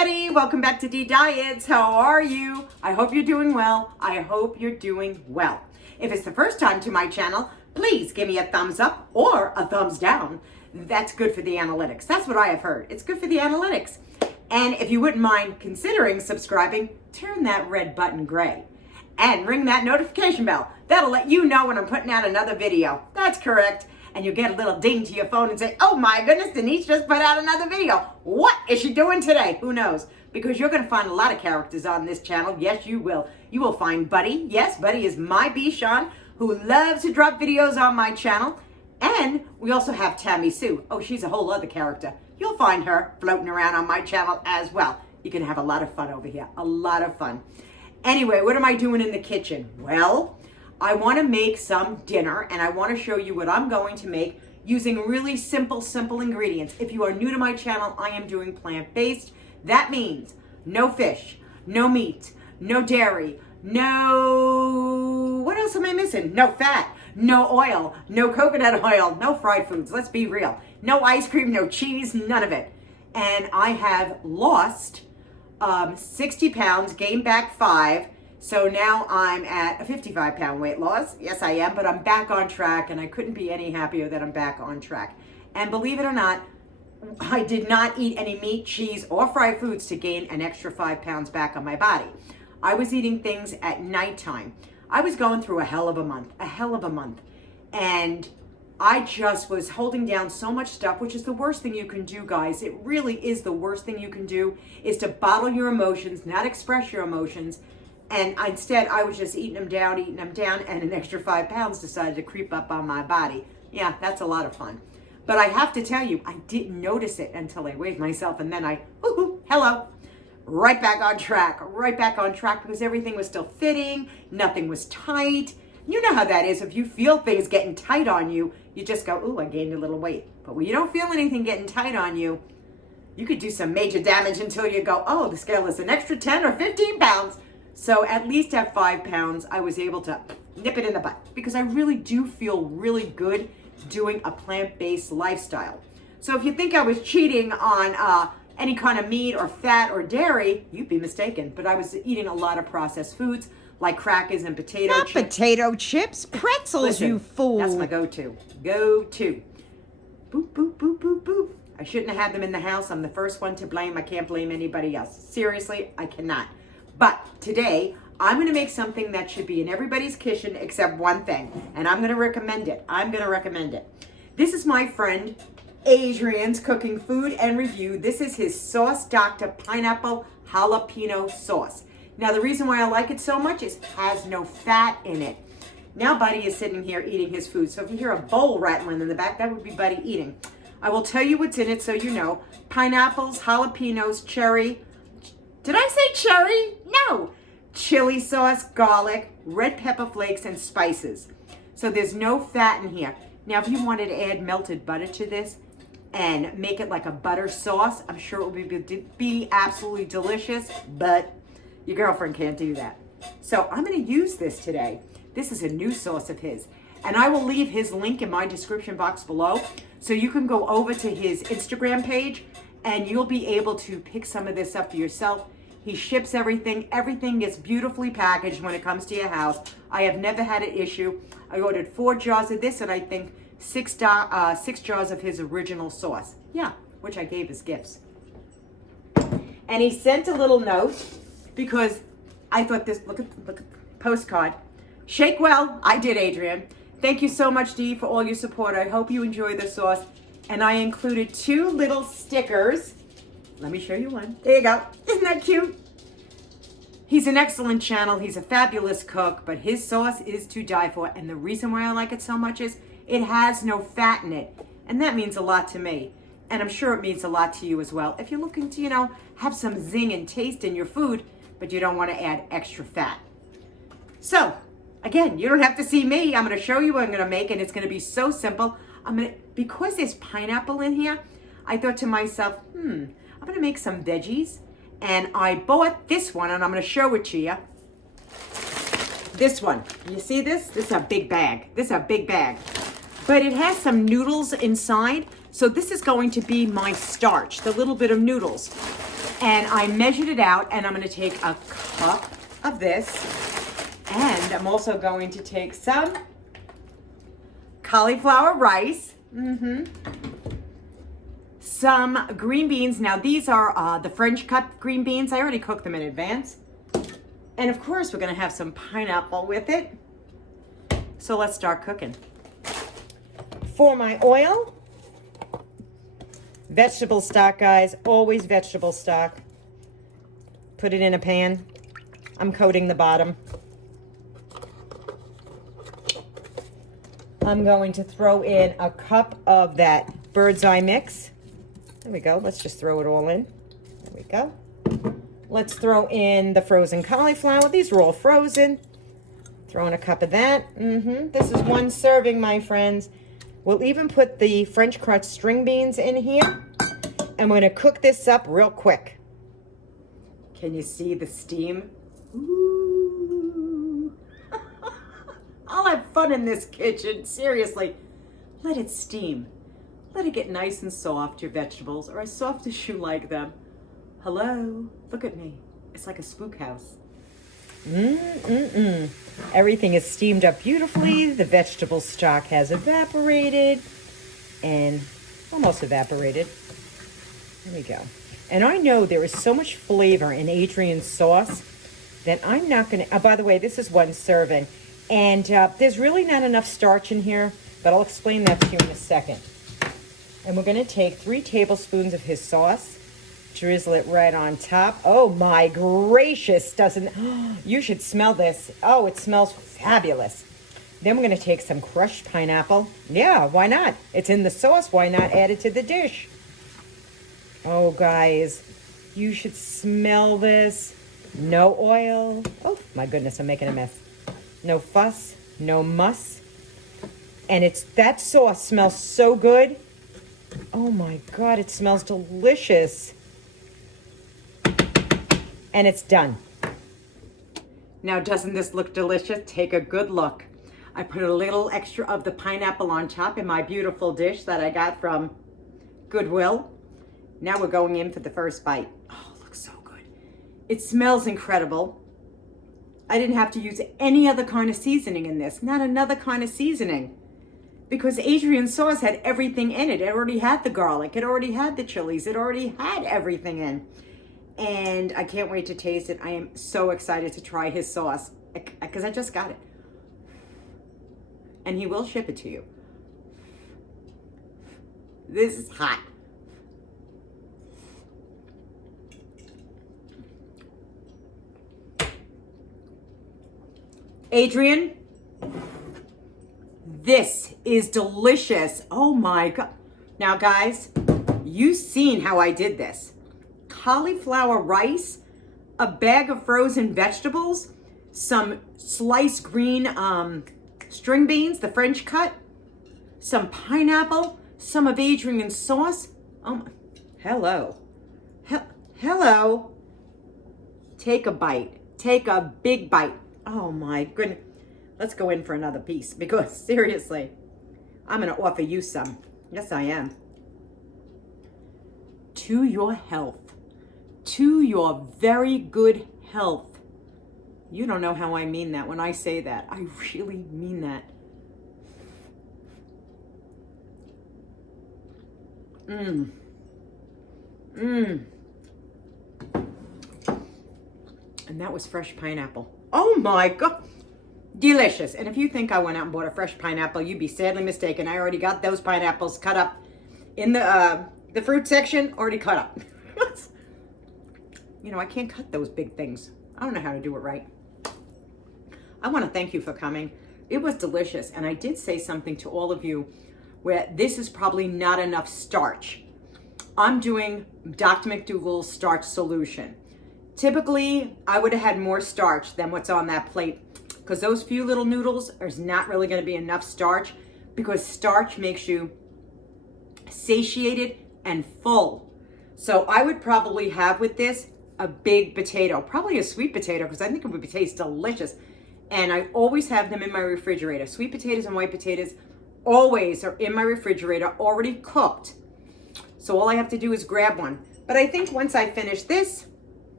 everybody, welcome back to Dee Diets. How are you? I hope you're doing well. I hope you're doing well. If it's the first time to my channel, please give me a thumbs up or a thumbs down. That's good for the analytics. That's what I have heard. It's good for the analytics. And if you wouldn't mind considering subscribing, turn that red button gray and ring that notification bell. That'll let you know when I'm putting out another video. That's correct. And you get a little ding to your phone and say, oh my goodness, Denise just put out another video. What is she doing today? Who knows? Because you're going to find a lot of characters on this channel. Yes, you will. You will find Buddy. Yes, Buddy is my Bichon who loves to drop videos on my channel. And we also have Tammy Sue. Oh, she's a whole other character. You'll find her floating around on my channel as well. You can have a lot of fun over here. A lot of fun. Anyway, what am I doing in the kitchen? Well, I want to make some dinner, and I want to show you what I'm going to make using really simple ingredients. If you are new to my channel, I am doing plant-based. That means no fish, no meat, no dairy, no... what else am I missing? No fat, no oil, no coconut oil, no fried foods. Let's be real. No ice cream, no cheese, none of it. And I have lost 60 pounds, gained back 5. So now I'm at a 55-pound weight loss. Yes, I am, but I'm back on track, and I couldn't be any happier that I'm back on track. And believe it or not, I did not eat any meat, cheese, or fried foods to gain an extra 5 pounds back on my body. I was eating things at nighttime. I was going through a hell of a month. And I just was holding down so much stuff, which is the worst thing you can do, guys. It really is the worst thing you can do, is to bottle your emotions, not express your emotions. And instead, I was just eating them down, and an extra 5 pounds decided to creep up on my body. Yeah, that's a lot of fun. But I have to tell you, I didn't notice it until I weighed myself, and then hello, right back on track, because everything was still fitting, nothing was tight. You know how that is. If you feel things getting tight on you, you just go, ooh, I gained a little weight. But when you don't feel anything getting tight on you, you could do some major damage until you go, oh, the scale is an extra 10 or 15 pounds. So at least at 5 pounds, I was able to nip it in the butt, because I really do feel really good doing a plant-based lifestyle. So if you think I was cheating on any kind of meat or fat or dairy, you'd be mistaken. But I was eating a lot of processed foods like crackers and potato chips. Not potato chips, pretzels, Listen, you fool. That's my go-to. Boop, boop, boop, boop, boop. I shouldn't have had them in the house. I'm the first one to blame. I can't blame anybody else. Seriously, I cannot. But today, I'm going to make something that should be in everybody's kitchen except one thing. And I'm going to recommend it. This is my friend Adrian's cooking food and review. This is his Sauce Doctor Pineapple Jalapeno Sauce. Now, the reason why I like it so much is it has no fat in it. Now, Buddy is sitting here eating his food. So if you hear a bowl rattling in the back, that would be Buddy eating. I will tell you what's in it so you know. Pineapples, jalapenos, cherry. Did I say cherry? No. Chili sauce, garlic, red pepper flakes, and spices. So there's no fat in here. Now, if you wanted to add melted butter to this and make it like a butter sauce, I'm sure it would be absolutely delicious, but your girlfriend can't do that. So I'm going to use this today. This is a new sauce of his. And I will leave his link in my description box below, so you can go over to his Instagram page and you'll be able to pick some of this up for yourself. He ships everything. Everything gets beautifully packaged when it comes to your house. I have never had an issue. I ordered 4 jars of this, and I think 6 jars of his original sauce. Yeah, which I gave as gifts. And he sent a little note, because I thought this, look at the postcard. Shake well. I did, Adrian. Thank you so much, Dee, for all your support. I hope you enjoy the sauce. And I included 2 little stickers. Let me show you one. There you go. Isn't that cute? He's an excellent channel. He's a fabulous cook, but his sauce is to die for. And the reason why I like it so much is it has no fat in it. And that means a lot to me. And I'm sure it means a lot to you as well. If you're looking to, have some zing and taste in your food, but you don't want to add extra fat. So, again, you don't have to see me. I'm going to show you what I'm going to make, and it's going to be so simple. Because there's pineapple in here, I thought to myself, I'm going to make some veggies. And I bought this one, and I'm going to show it to you. This one. You see this? This is a big bag. But it has some noodles inside. So this is going to be my starch, the little bit of noodles. And I measured it out, and I'm going to take a cup of this, and I'm also going to take some cauliflower rice, some green beans. Now these are the French cut green beans. I already cooked them in advance. And of course we're going to have some pineapple with it. So let's start cooking. For my oil, vegetable stock, guys, always vegetable stock. Put it in a pan. I'm coating the bottom. I'm going to throw in a cup of that bird's eye mix. There we go. Let's just throw it all in. There we go. Let's throw in the frozen cauliflower. These are all frozen. Throw in a cup of that. This is one serving, my friends. We'll even put the French crust string beans in here. And we're going to cook this up real quick. Can you see the steam? Ooh. I'll have fun in this kitchen. Seriously. Let it steam. Let it get nice and soft, your vegetables, or as soft as you like them. Hello? Look at me. It's like a spook house. Everything is steamed up beautifully. The vegetable stock has evaporated and almost evaporated. There we go. And I know there is so much flavor in Adrian's sauce that I'm not going to... by the way, this is one serving. And there's really not enough starch in here, but I'll explain that to you in a second. And we're going to take 3 tablespoons of his sauce. Drizzle it right on top. Oh my gracious, doesn't... you should smell this. Oh, it smells fabulous. Then we're going to take some crushed pineapple. Yeah, why not? It's in the sauce. Why not add it to the dish? Oh, guys, you should smell this. No oil. Oh, my goodness, I'm making a mess. No fuss, no muss. And that sauce smells so good. Oh, my God, it smells delicious. And it's done. Now, doesn't this look delicious? Take a good look. I put a little extra of the pineapple on top in my beautiful dish that I got from Goodwill. Now we're going in for the first bite. Oh, it looks so good. It smells incredible. I didn't have to use any other kind of seasoning in this. Not another kind of seasoning. Because Adrian's sauce had everything in it. It already had the garlic. It already had the chilies. It already had everything in. And I can't wait to taste it. I am so excited to try his sauce because I just got it. And he will ship it to you. This is hot. Adrian, this is delicious. Oh my God. Now guys, you've seen how I did this. Cauliflower rice, a bag of frozen vegetables, some sliced green string beans, the French cut, some pineapple, some of Adrian's sauce. Hello. Hello. Take a bite. Take a big bite. Oh my goodness. Let's go in for another piece because seriously, I'm going to offer you some. Yes, I am. To your health. To your very good health. You don't know how I mean that when I say that. I really mean that. And that was fresh pineapple. Oh my God. Delicious. And if you think I went out and bought a fresh pineapple, you'd be sadly mistaken. I already got those pineapples cut up in the fruit section, already cut up. You know, I can't cut those big things. I don't know how to do it right. I want to thank you for coming. It was delicious. And I did say something to all of you where this is probably not enough starch. I'm doing Dr. McDougall's starch solution. Typically, I would have had more starch than what's on that plate because those few little noodles is not really going to be enough starch because starch makes you satiated and full. So I would probably have with this a big potato, probably a sweet potato because I think it would taste delicious. And I always have them in my refrigerator. Sweet potatoes and white potatoes always are in my refrigerator already cooked. So all I have to do is grab one. But I think once I finish this,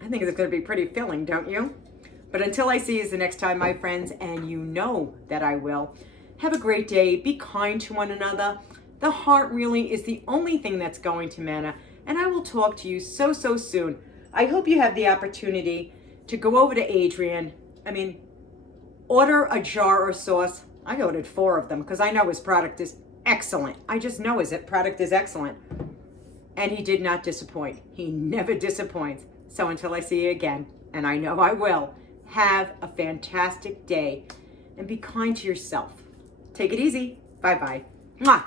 I think it's going to be pretty filling, don't you? But until I see you the next time, my friends, and you know that I will, have a great day. Be kind to one another. The heart really is the only thing that's going to matter. And I will talk to you so soon. I hope you have the opportunity to go over to Adrian. Order a jar of sauce. I ordered 4 of them because I know his product is excellent. I just know his product is excellent. And he did not disappoint. He never disappoints. So until I see you again, and I know I will, have a fantastic day and be kind to yourself. Take it easy. Bye-bye. Mwah.